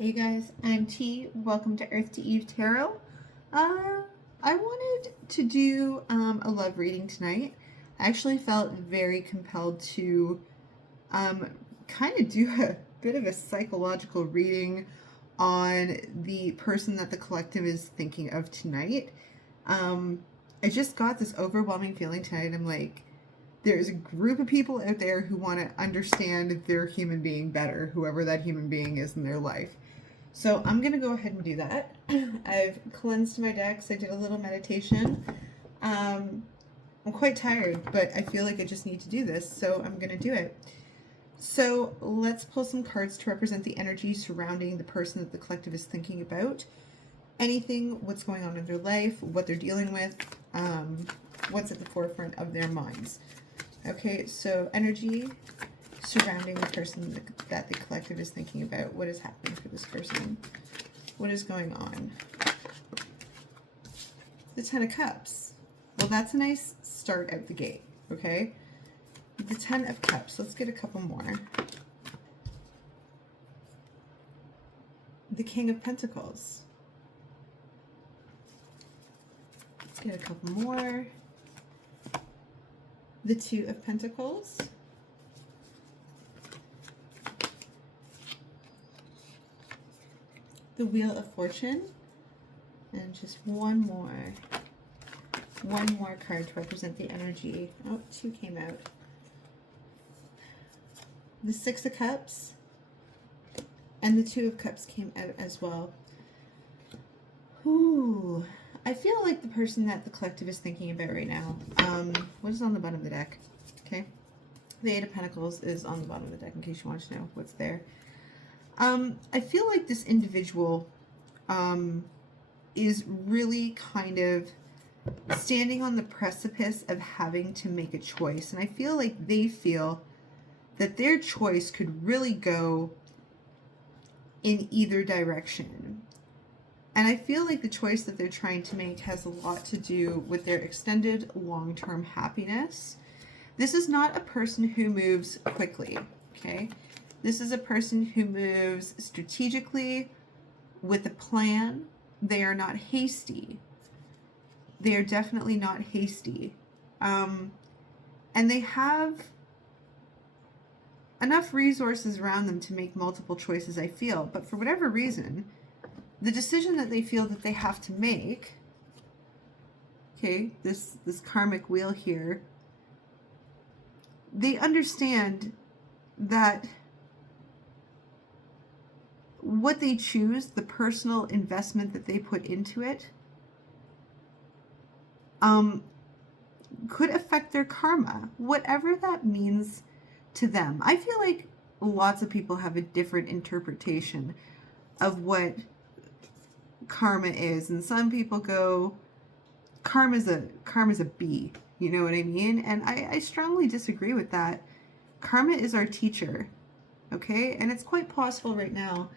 Hey guys, I'm T. Welcome to Earth to Eve Tarot. I wanted to do a love reading tonight. I actually felt very compelled to kind of do a bit of a psychological reading on the person that the collective is thinking of tonight. I just got this overwhelming feeling tonight. I'm like, there's a group of people out there who want to understand their human being better, whoever that human being is in their life. So I'm going to go ahead and do that. I've cleansed my decks. I did a little meditation. I'm quite tired, but I feel like I just need to do this, so I'm going to do it. So let's pull some cards to represent the energy surrounding the person that the collective is thinking about. Anything, what's going on in their life, what they're dealing with, what's at the forefront of their minds. Okay, so energy surrounding the person that the collective is thinking about. What is happening for this person? What is going on? The Ten of Cups. Well, that's a nice start out the gate, okay? The Ten of Cups. Let's get a couple more. The King of Pentacles. Let's get a couple more. The Two of Pentacles. The Wheel of Fortune. And just one more card to represent the energy. Oh, two came out. The Six of Cups and the Two of Cups came out as well. Ooh, I feel like the person that the collective is thinking about right now. What is on the bottom of the deck? Okay, the Eight of Pentacles is on the bottom of the deck in case you want to know what's there. I feel like this individual is really kind of standing on the precipice of having to make a choice. And I feel like they feel that their choice could really go in either direction. And I feel like the choice that they're trying to make has a lot to do with their extended long-term happiness. This is not a person who moves quickly, okay? This is a person who moves strategically with a plan. They are not hasty. They are definitely not hasty. And they have enough resources around them to make multiple choices, I feel. But for whatever reason, the decision that they feel that they have to make, okay, this karmic wheel here, they understand that what they choose, the personal investment that they put into it, could affect their karma, whatever that means to them. I feel like lots of people have a different interpretation of what karma is, and some people go, karma's a B, you know what I mean? And I strongly disagree with that. Karma is our teacher, okay? And it's quite possible right now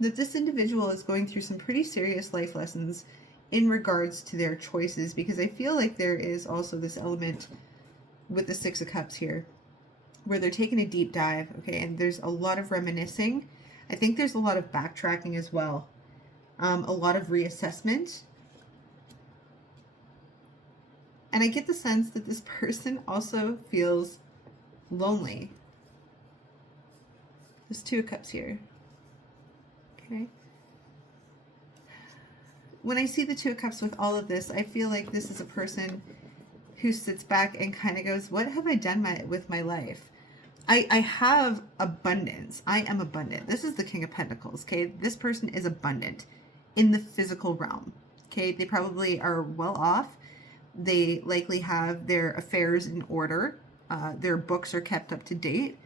that this individual is going through some pretty serious life lessons in regards to their choices, because I feel like there is also this element with the Six of Cups here where they're taking a deep dive, okay? And there's a lot of reminiscing. I think there's a lot of backtracking as well. A lot of reassessment. And I get the sense that this person also feels lonely. There's Two of Cups here. Okay. When I see the Two of Cups with all of this, I feel like this is a person who sits back and kind of goes, what have I done with my life? I have abundance. I am abundant. This is the King of Pentacles, okay? This person is abundant in the physical realm, okay? They probably are well off. They likely have their affairs in order. Their books are kept up to date,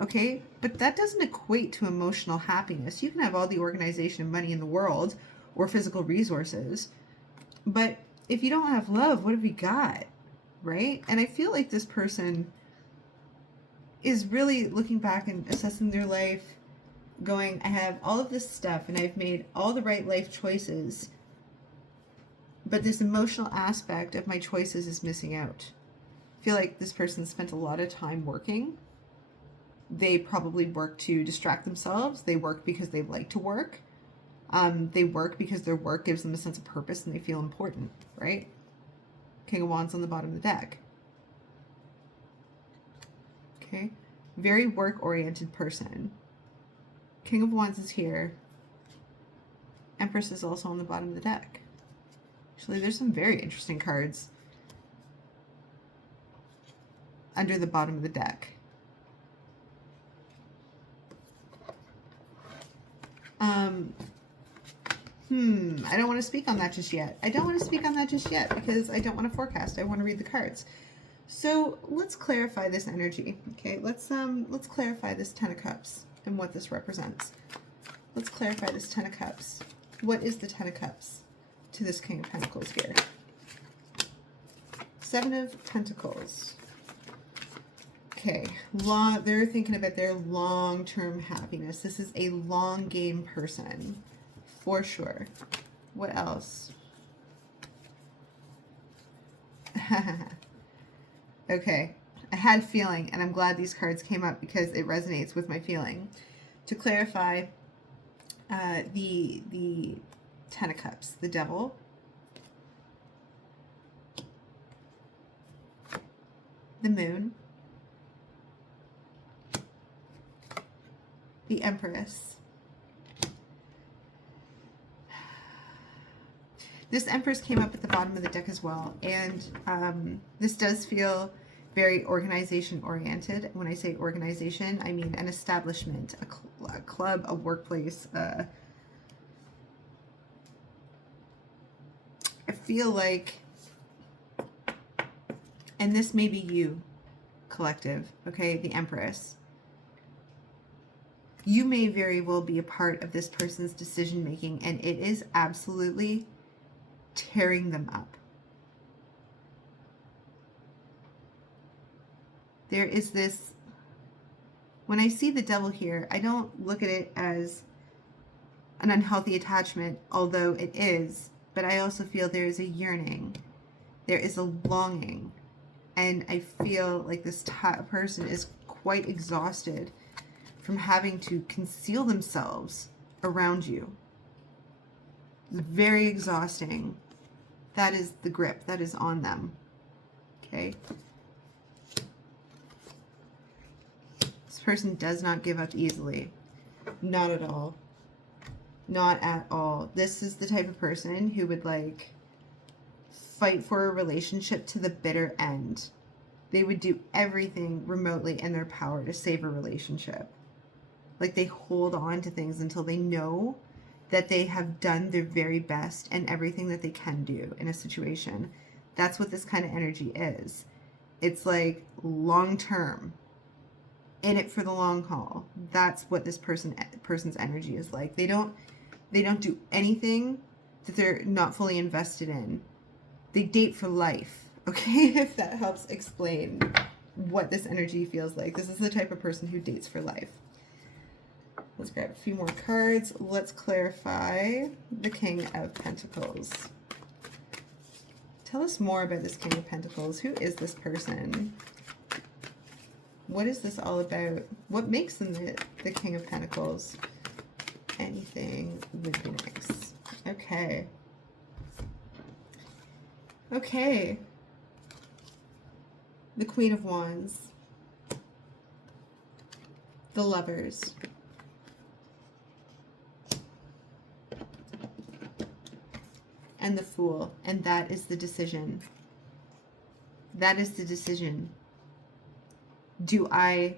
okay? But that doesn't equate to emotional happiness. You can have all the organization and money in the world or physical resources, but if you don't have love, what have you got, right? And I feel like this person is really looking back and assessing their life, going, I have all of this stuff and I've made all the right life choices, but this emotional aspect of my choices is missing out. I feel like this person spent a lot of time working. They probably work to distract themselves. They work because they like to work. They work because their work gives them a sense of purpose and they feel important, right? King of Wands on the bottom of the deck. Okay. Very work-oriented person. King of Wands is here. Empress is also on the bottom of the deck. Actually, there's some very interesting cards under the bottom of the deck. I don't want to speak on that just yet. I don't want to speak on that just yet because I don't want to forecast. I want to read the cards. So let's clarify this energy. Okay, let's clarify this Ten of Cups and what this represents. Let's clarify this Ten of Cups. What is the Ten of Cups to this King of Pentacles here? Seven of Pentacles. Okay, they're thinking about their long-term happiness. This is a long game person, for sure. What else? Okay, I had a feeling, and I'm glad these cards came up because it resonates with my feeling. To clarify, the Ten of Cups, the Devil, the Moon, the Empress. This Empress came up at the bottom of the deck as well, and this does feel very organization-oriented. When I say organization, I mean an establishment, a club, a workplace. I feel like, and this may be you, collective, okay, the Empress. You may very well be a part of this person's decision-making, and it is absolutely tearing them up. There is this, when I see the Devil here, I don't look at it as an unhealthy attachment, although it is, but I also feel there is a yearning, there is a longing, and I feel like this person is quite exhausted from having to conceal themselves around you. It's very exhausting. That is the grip that is on them. Okay? This person does not give up easily. Not at all. Not at all. This is the type of person who would like fight for a relationship to the bitter end. They would do everything remotely in their power to save a relationship. Like they hold on to things until they know that they have done their very best and everything that they can do in a situation. That's what this kind of energy is. It's like long term, in it for the long haul. That's what this person's energy is like. They don't do anything that they're not fully invested in. They date for life. Okay, if that helps explain what this energy feels like. This is the type of person who dates for life. Let's grab a few more cards. Let's clarify the King of Pentacles. Tell us more about this King of Pentacles. Who is this person? What is this all about? What makes them the King of Pentacles? Anything would be nice. Okay. Okay. The Queen of Wands. The Lovers. And the Fool. And that is the decision. That is the decision. Do I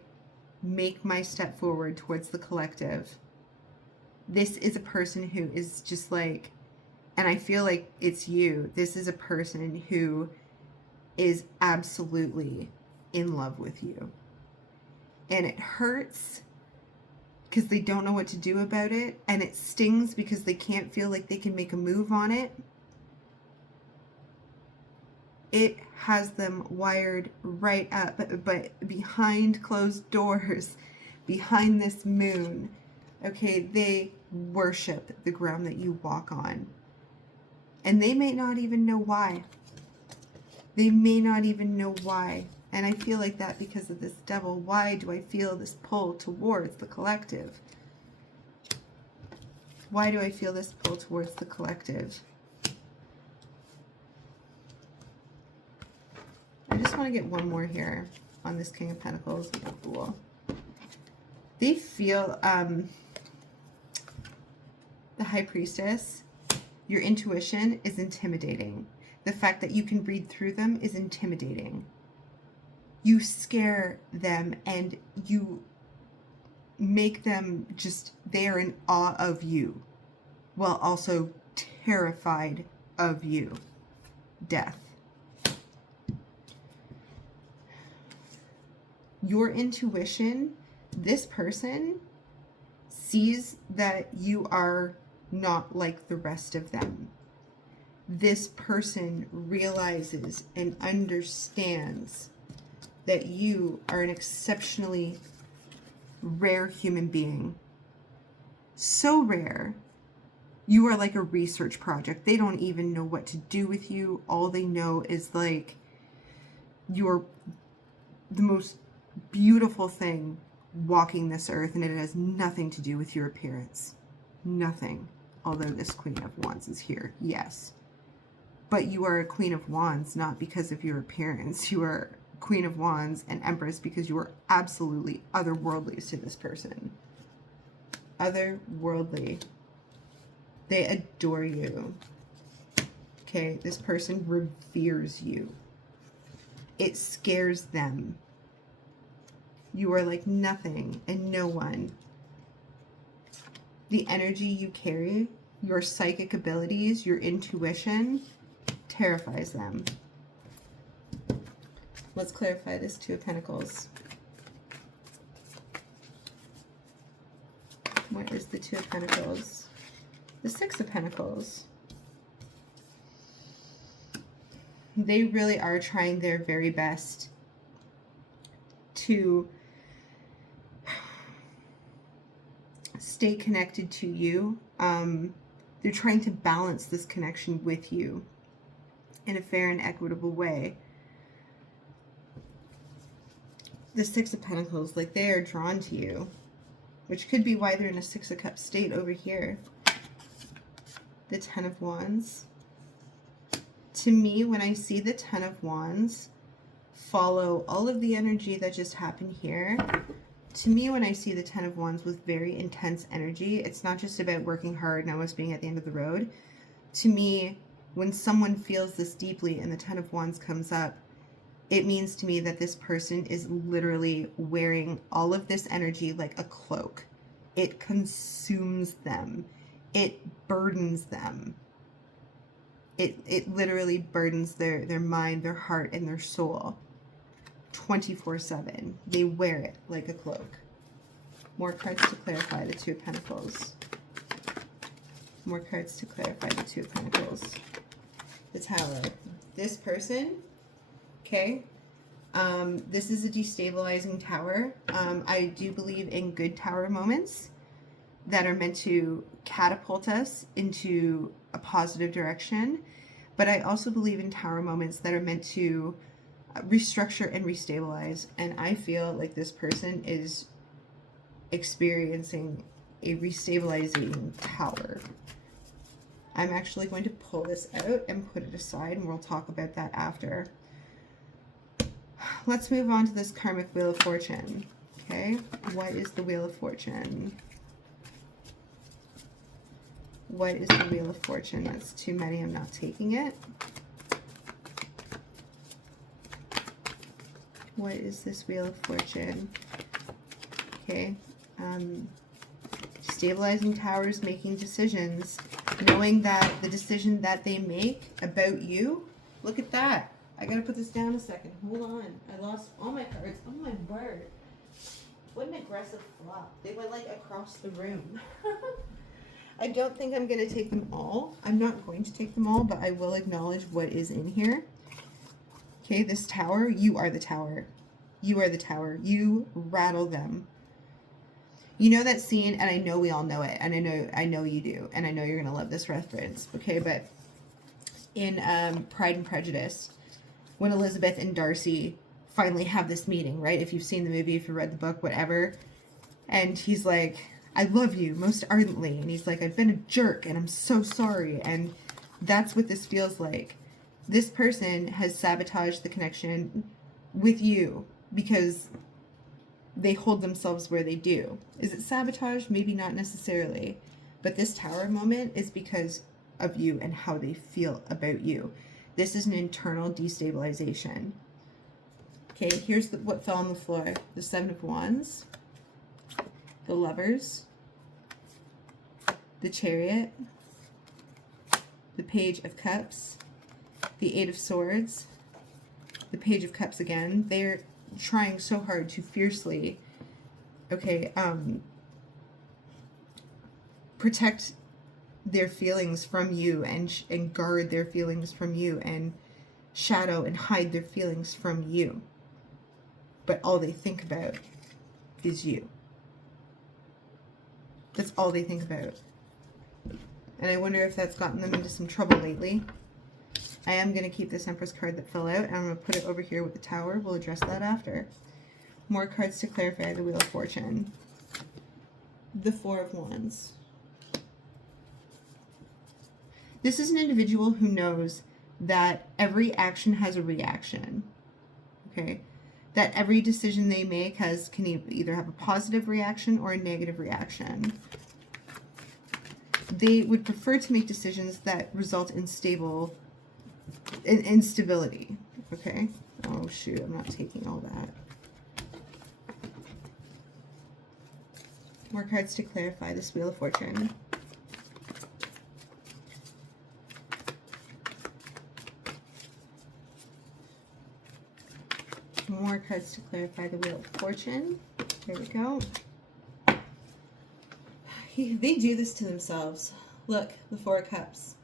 make my step forward towards the collective? This is a person who is just like, and I feel like it's you. This is a person who is absolutely in love with you. And it hurts because they don't know what to do about it. And it stings because they can't feel like they can make a move on it. It has them wired right up, but behind closed doors, behind this moon, okay, they worship the ground that you walk on. And they may not even know why. They may not even know why. And I feel like that because of this Devil. Why do I feel this pull towards the collective? Why do I feel this pull towards the collective? I just want to get one more here on this King of Pentacles and the Fool. They feel, the High Priestess, your intuition is intimidating. The fact that you can read through them is intimidating. You scare them and you make them just, they are in awe of you, while also terrified of you. Death. Your intuition, this person sees that you are not like the rest of them. This person realizes and understands that you are an exceptionally rare human being. So rare. You are like a research project. They don't even know what to do with you. All they know is like you're the most beautiful thing walking this earth, and it has nothing to do with your appearance. Nothing. Although this Queen of Wands is here, yes. But you are a Queen of Wands not because of your appearance. You are Queen of Wands and Empress because you are absolutely otherworldly to this person. Otherworldly. They adore you. Okay, this person reveres you. It scares them. You are like nothing and no one. The energy you carry, your psychic abilities, your intuition, terrifies them. Let's clarify this Two of Pentacles. What is the Two of Pentacles? The Six of Pentacles. They really are trying their very best to stay connected to you. They're trying to balance this connection with you in a fair and equitable way. The Six of Pentacles, like they are drawn to you, which could be why they're in a Six of Cups state over here. The Ten of Wands. To me, when I see the Ten of Wands follow all of the energy that just happened here, to me, when I see the Ten of Wands with very intense energy, it's not just about working hard and almost being at the end of the road. To me, when someone feels this deeply and the Ten of Wands comes up, it means to me that this person is literally wearing all of this energy like a cloak. It consumes them. It burdens them. It literally burdens their mind, their heart, and their soul. 24/7. They wear it like a cloak. More cards to clarify the Two of Pentacles. More cards to clarify the Two of Pentacles. The Tower. This person, okay, this is a destabilizing tower. I do believe in good tower moments that are meant to catapult us into a positive direction, but I also believe in tower moments that are meant to restructure and restabilize, and I feel like this person is experiencing a restabilizing tower. I'm actually going to pull this out and put it aside, and we'll talk about that after. Let's move on to this karmic Wheel of Fortune. Okay, what is the Wheel of Fortune? What is the Wheel of Fortune? That's too many, I'm not taking it. What is this Wheel of Fortune? Okay. Stabilizing towers, making decisions, knowing that the decision that they make about you, look at that. I gotta put this down a second. Hold on. I lost all my cards. Oh my word. What an aggressive flop. They went like across the room. I don't think I'm gonna take them all. I'm not going to take them all, but I will acknowledge what is in here. Okay, this tower, you are the tower. You are the tower. You rattle them. You know that scene, and I know we all know it, and I know you do, and I know you're gonna love this reference, okay? But in Pride and Prejudice, when Elizabeth and Darcy finally have this meeting, right? If you've seen the movie, if you read the book, whatever, and he's like, I love you most ardently. And he's like, I've been a jerk and I'm so sorry. And that's what this feels like. This person has sabotaged the connection with you because they hold themselves where they do. Is it sabotage? Maybe not necessarily. But this tower moment is because of you and how they feel about you. This is an internal destabilization. Okay, here's what fell on the floor. The Seven of Wands, the Lovers, the Chariot, the Page of Cups, the Eight of Swords, the Page of Cups again. They're trying so hard to fiercely, protect their feelings from you and guard their feelings from you and shadow and hide their feelings from you. But all they think about is you. That's all they think about. And I wonder if that's gotten them into some trouble lately. I am going to keep this Empress card that fell out, and I'm going to put it over here with the Tower. We'll address that after. More cards to clarify the Wheel of Fortune. The Four of Wands. This is an individual who knows that every action has a reaction. Okay? That every decision they make can either have a positive reaction or a negative reaction. They would prefer to make decisions that result in stability. Okay? Oh shoot, I'm not taking all that. More cards to clarify this Wheel of Fortune. More cards to clarify the Wheel of Fortune. There we go. They do this to themselves. Look, the Four of Cups.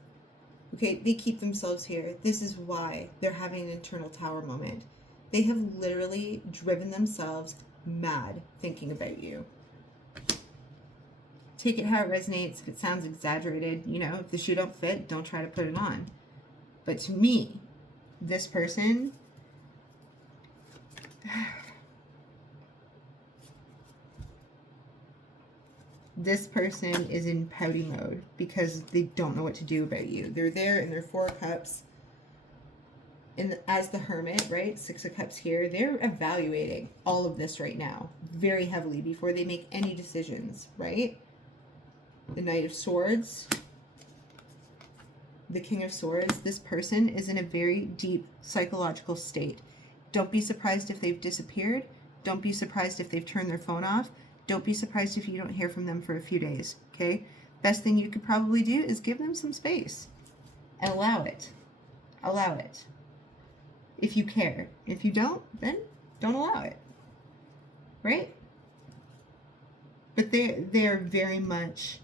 Okay, they keep themselves here. This is why they're having an internal tower moment. They have literally driven themselves mad thinking about you. Take it how it resonates. If it sounds exaggerated, if the shoe don't fit, don't try to put it on. But to me, this person... This person is in pouty mode because they don't know what to do about you. They're there in their Four of Cups as the Hermit, right? Six of Cups here. They're evaluating all of this right now very heavily before they make any decisions, right? The Knight of Swords, the King of Swords. This person is in a very deep psychological state. Don't be surprised if they've disappeared. Don't be surprised if they've turned their phone off. Don't be surprised if you don't hear from them for a few days, okay? Best thing you could probably do is give them some space and allow it. Allow it. If you care. If you don't, then don't allow it, right? But they're very much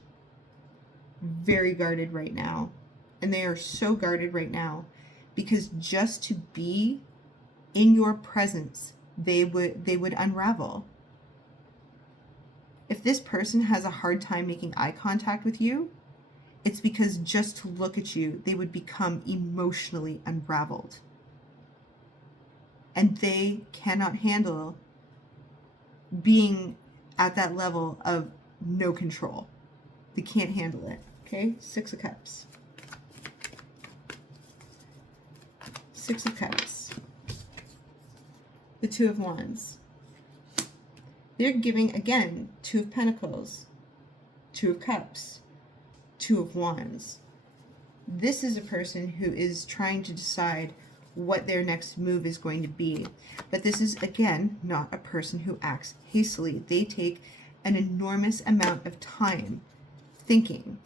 very guarded right now. And they are so guarded right now because just to be in your presence, they would unravel. If this person has a hard time making eye contact with you, it's because just to look at you, they would become emotionally unraveled. And they cannot handle being at that level of no control. They can't handle it. Okay? Six of Cups. Six of Cups. The Two of Wands. They're giving, again, Two of Pentacles, Two of Cups, Two of Wands. This is a person who is trying to decide what their next move is going to be. But this is, again, not a person who acts hastily. They take an enormous amount of time thinking.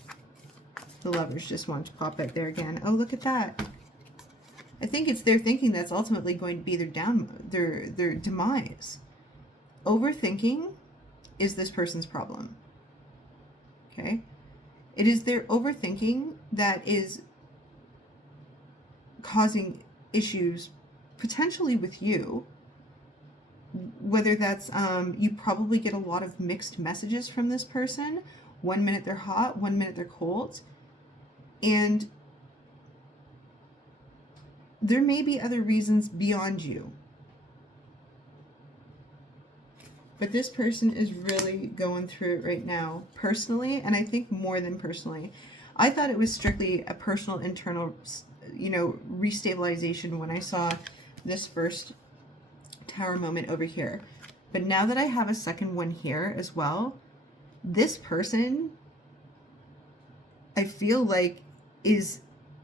The Lovers just want to pop out there again. Oh, look at that. I think it's their thinking that's ultimately going to be their demise. Overthinking is this person's problem. Okay? It is their overthinking that is causing issues potentially with you. Whether that's, you probably get a lot of mixed messages from this person. 1 minute they're hot, 1 minute they're cold. And there may be other reasons beyond you. But this person is really going through it right now, personally, and I think more than personally. I thought it was strictly a personal, internal, restabilization when I saw this first Tower moment over here. But now that I have a second one here as well, this person, I feel like, is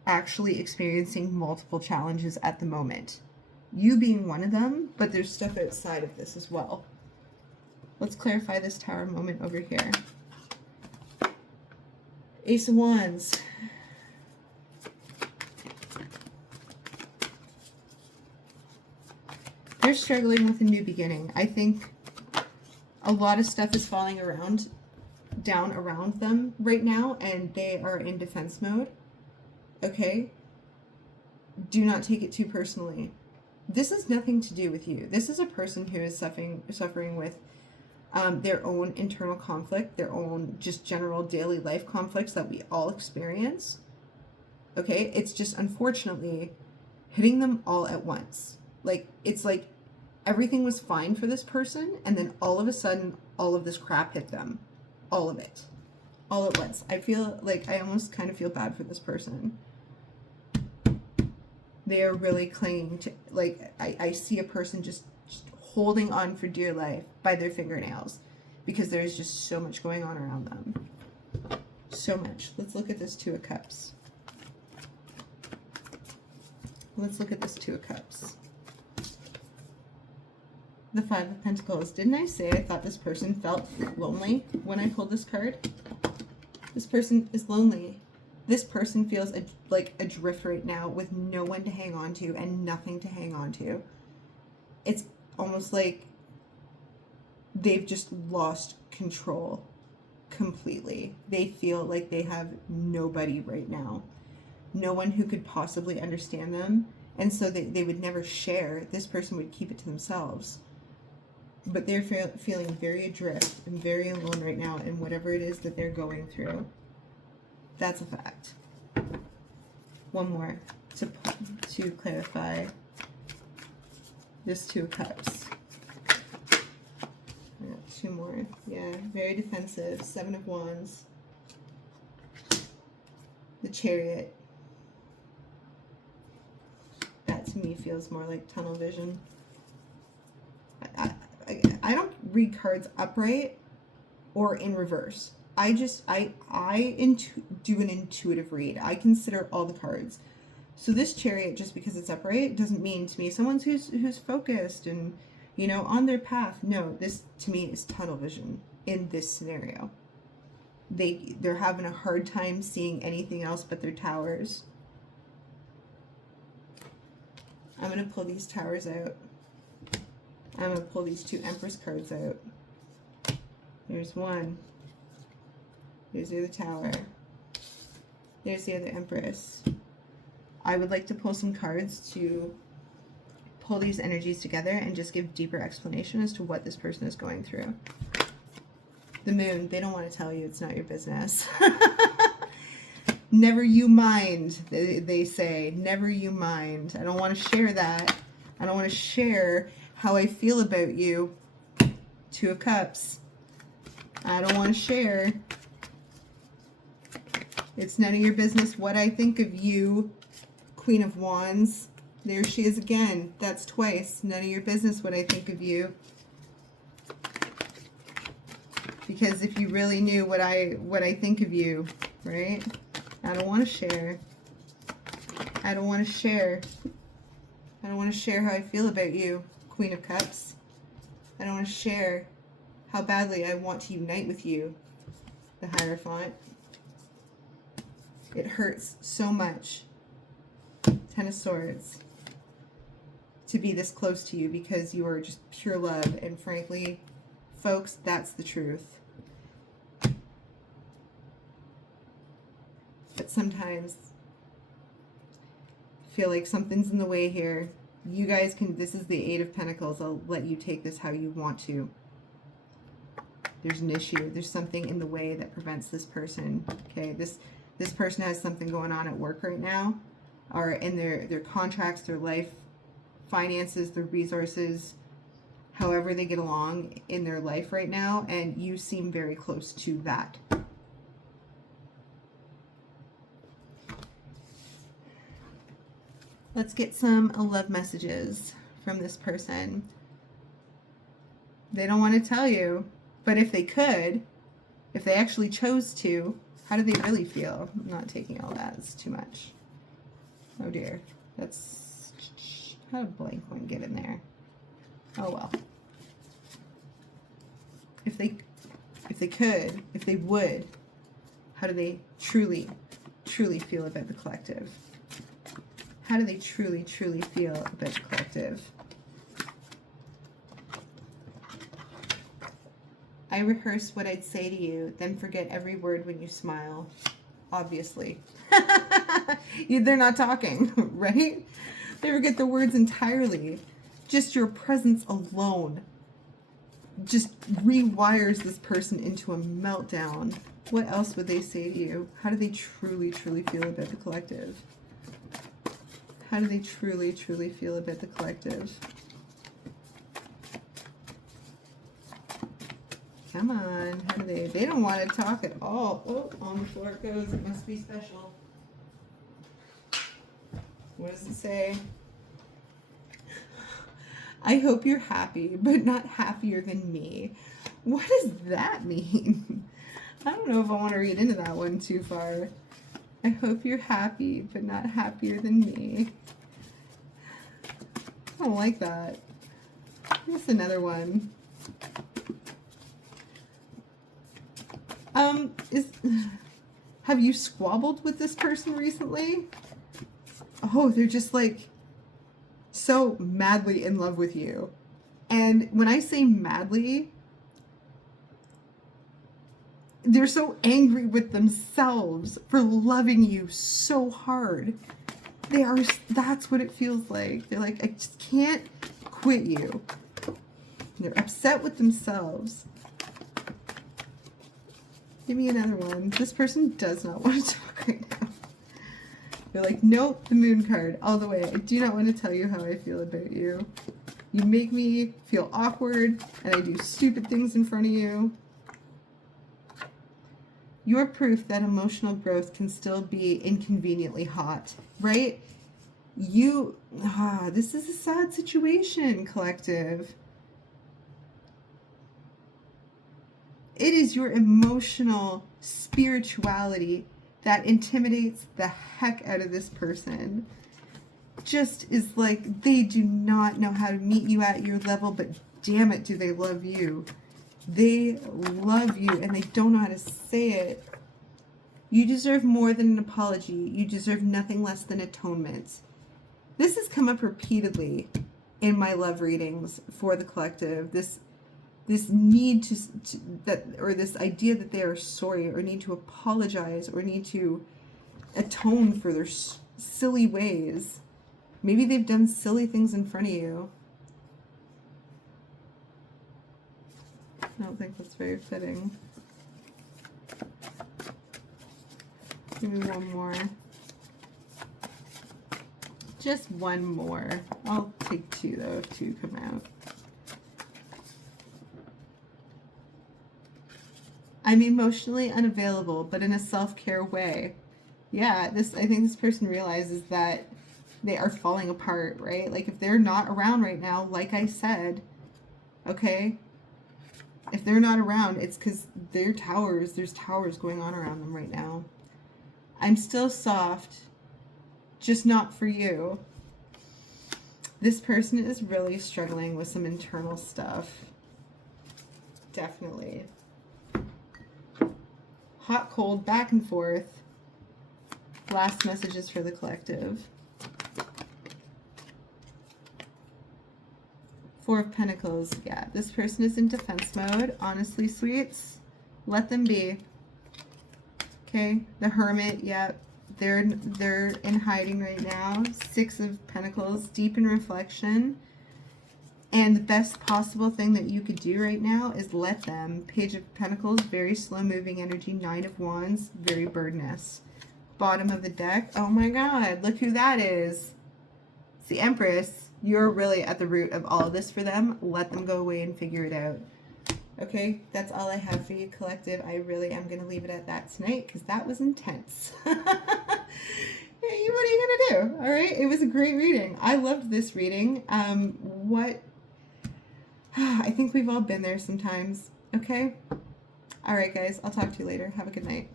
actually experiencing multiple challenges at the moment. You being one of them, but there's stuff outside of this as well. Let's clarify this Tower moment over here. Ace of Wands. They're struggling with a new beginning. I think a lot of stuff is falling down around them right now, and they are in defense mode. Okay? Do not take it too personally. This has nothing to do with you. This is a person who is suffering with their own internal conflict, their own just general daily life conflicts that we all experience. Okay? It's just unfortunately hitting them all at once. Like, it's like everything was fine for this person, and then all of a sudden, all of this crap hit them. All of it. All at once. I feel like I almost kind of feel bad for this person. They are really clinging to, like, I see a person just holding on for dear life by their fingernails because there's just so much going on around them. So much. Let's look at this Two of Cups. Let's look at this Two of Cups. The Five of Pentacles. Didn't I say I thought this person felt lonely when I pulled this card? This person is lonely. This person feels like adrift right now with no one to hang on to and nothing to hang on to. It's almost like they've just lost control completely. They feel like they have nobody right now. No one who could possibly understand them. And so they would never share. This person would keep it to themselves. But they're feeling very adrift and very alone right now in whatever it is that they're going through. That's a fact. One more to clarify this Two of Cups. Two more. Yeah, very defensive. Seven of Wands. The Chariot. That to me feels more like tunnel vision. I don't read cards upright or in reverse. I do an intuitive read. I consider all the cards. So this Chariot, just because it's upright, doesn't mean to me someone who's focused and, on their path. No, this to me is tunnel vision in this scenario. They're having a hard time seeing anything else but their towers. I'm going to pull these towers out. I'm going to pull these two Empress cards out. There's one. There's the other Tower. There's the other Empress. I would like to pull some cards to pull these energies together and just give deeper explanation as to what this person is going through. The Moon, they don't want to tell you. It's not your business. Never you mind, they say. Never you mind. I don't want to share that. I don't want to share how I feel about you. Two of Cups. I don't want to share. It's none of your business what I think of you. Queen of Wands. There she is again. That's twice. None of your business what I think of you. Because if you really knew what I think of you, right? I don't want to share. I don't want to share. I don't want to share how I feel about you. Queen of Cups. I don't want to share how badly I want to unite with you. The Hierophant. It hurts so much. Ten of Swords. To be this close to you because you are just pure love. And frankly, folks, that's the truth. But sometimes I feel like something's in the way here. You guys can, this is the Eight of Pentacles. I'll let you take this how you want to. There's an issue. There's something in the way that prevents this person. Okay, this person has something going on at work right now, or in their contracts, their life, finances, their resources. however they get along in their life right now, and you seem very close to that. Let's get some love messages from this person. They don't want to tell you, but if they could, if they actually chose to, how do they really feel? I'm not taking all that. It's too much. Oh dear. That's... How did blank one get in there? Oh well. If they could, if they would, how do they truly feel about the collective? How do they truly feel about the collective? I rehearse what I'd say to you, then forget every word when you smile. Obviously. They're not talking, right? They forget the words entirely. Just your presence alone just rewires this person into a meltdown. What else would they say to you? How do they truly feel about the collective? How do they truly feel about the collective? Come on, how do they? They don't want to talk at all. Oh, on the floor it goes. It must be special. What does it say? I hope you're happy, but not happier than me. What does that mean? I don't know if I want to read into that one too far. I hope you're happy, but not happier than me. I don't like that. Here's another one. Have you squabbled with this person recently? Oh, they're just like so madly in love with you. And when I say madly, they're so angry with themselves for loving you so hard. That's what it feels like. They're like, I just can't quit you. They're upset with themselves. Give me another one. This person does not want to talk right now. They're like, nope, the moon card, all the way. I do not want to tell you how I feel about you. You make me feel awkward, and I do stupid things in front of you. You're proof that emotional growth can still be inconveniently hot, right? This is a sad situation, collective. It is your emotional spirituality that intimidates the heck out of this person. Just is like, they do not know how to meet you at your level, but damn it, do they love you. They love you, and they don't know how to say it. You deserve more than an apology. You deserve nothing less than atonement. This has come up repeatedly in my love readings for the collective. This need or this idea that they are sorry, or need to apologize, or need to atone for their silly ways. Maybe they've done silly things in front of you. I don't think that's very fitting. Give me one more. Just one more. I'll take two though if two come out. I'm emotionally unavailable, but in a self-care way. Yeah, I think this person realizes that they are falling apart, right? Like, if they're not around right now, like I said, okay, if they're not around, it's because there's towers going on around them right now. I'm still soft, just not for you. This person is really struggling with some internal stuff. Definitely. Hot, cold, back and forth. Last messages for the collective. Four of Pentacles. Yeah, this person is in defense mode. Honestly, sweets, let them be. Okay, the Hermit. Yep, they're in hiding right now. Six of Pentacles, deep in reflection. And the best possible thing that you could do right now is let them. Page of Pentacles, very slow moving energy. Nine of Wands, very burdenous. Bottom of the deck. Oh my God, look who that is. It's the Empress. you're really at the root of all of this for them. Let them go away and figure it out. Okay, that's all I have for you, collective. I really am going to leave it at that tonight because that was intense. Hey, what are you going to do? All right, it was a great reading. I loved this reading. I think we've all been there sometimes. Okay? All right, guys, I'll talk to you later. Have a good night.